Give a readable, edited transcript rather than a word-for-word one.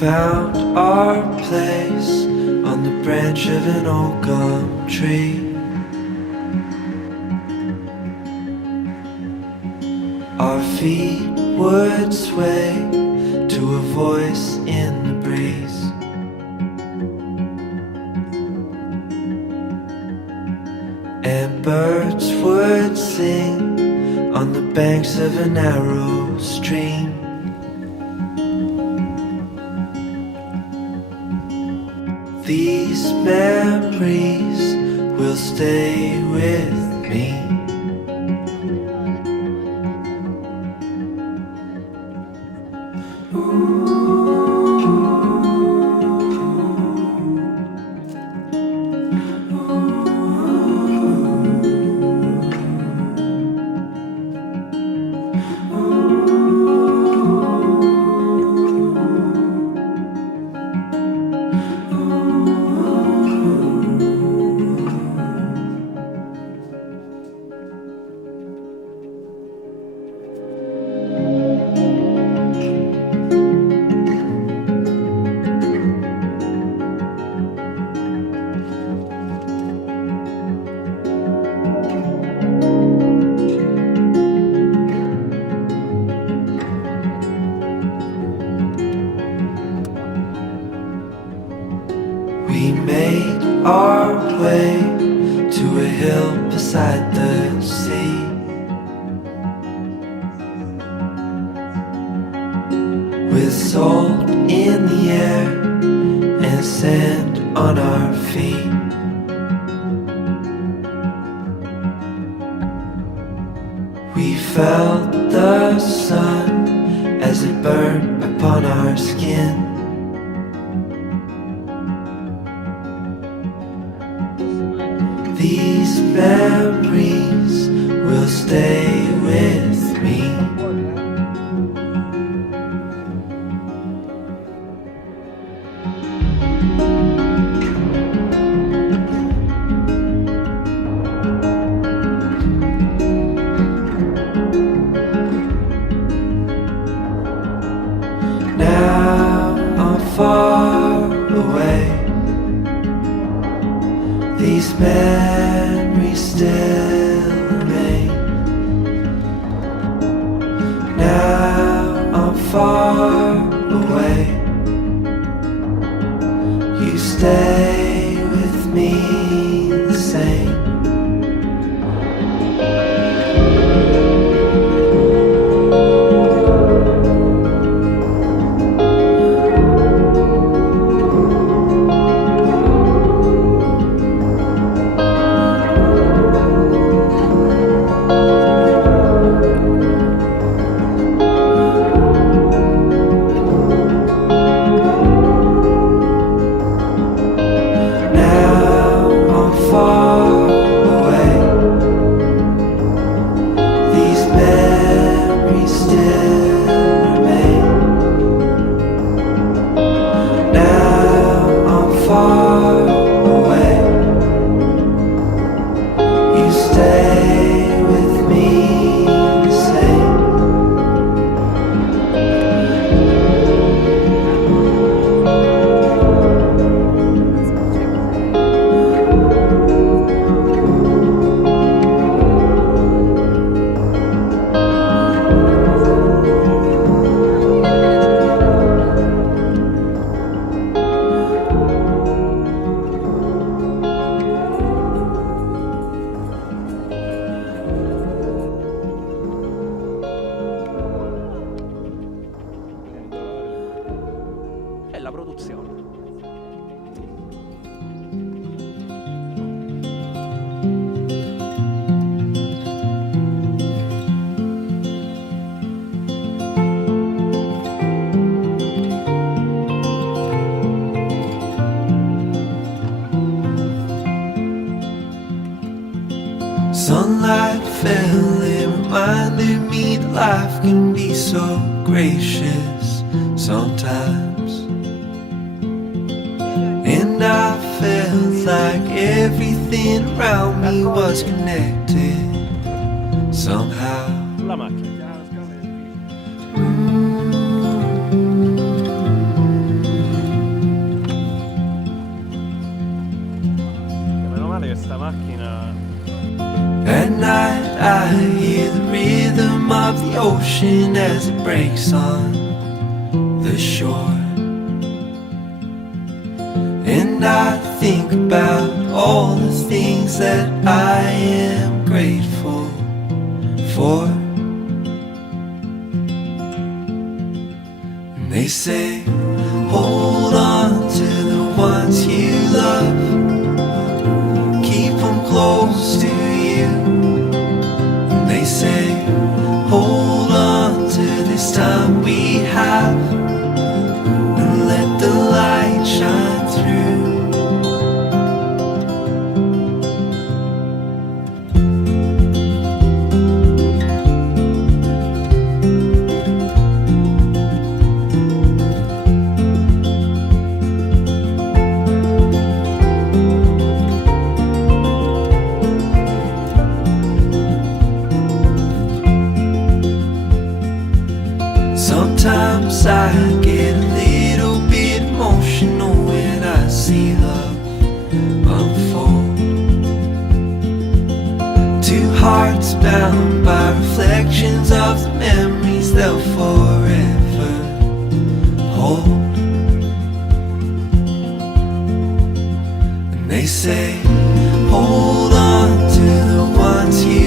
found our place on the branch of an old gum tree. Our feet would sway to a voice in the breeze. And birds would sing on the banks of a narrow stream. These memories will stay with me. We made our way to a hill beside the sea. With salt in the air and sand on our feet. We felt the sun as it burned upon our skin. These memories will stay with me. Now I'm far away. These memories still remain. Now I'm far away. You stay with me the same. La produzione. Sunlight fell, it reminded me that life can be so gracious sometimes. And I felt like everything around me was connected somehow. La macchina. male che sta macchina. At night I hear the rhythm of the ocean as it breaks on the shore. And I think about all the things that I am grateful for. And they say, hold on to the ones you love, keep them close to you. And they say, hold on to this time we have, and let the light shine through. Sometimes I get a little bit emotional when I see love unfold. Two hearts bound by reflections of the memories they'll forever hold. And they say, hold on to the ones you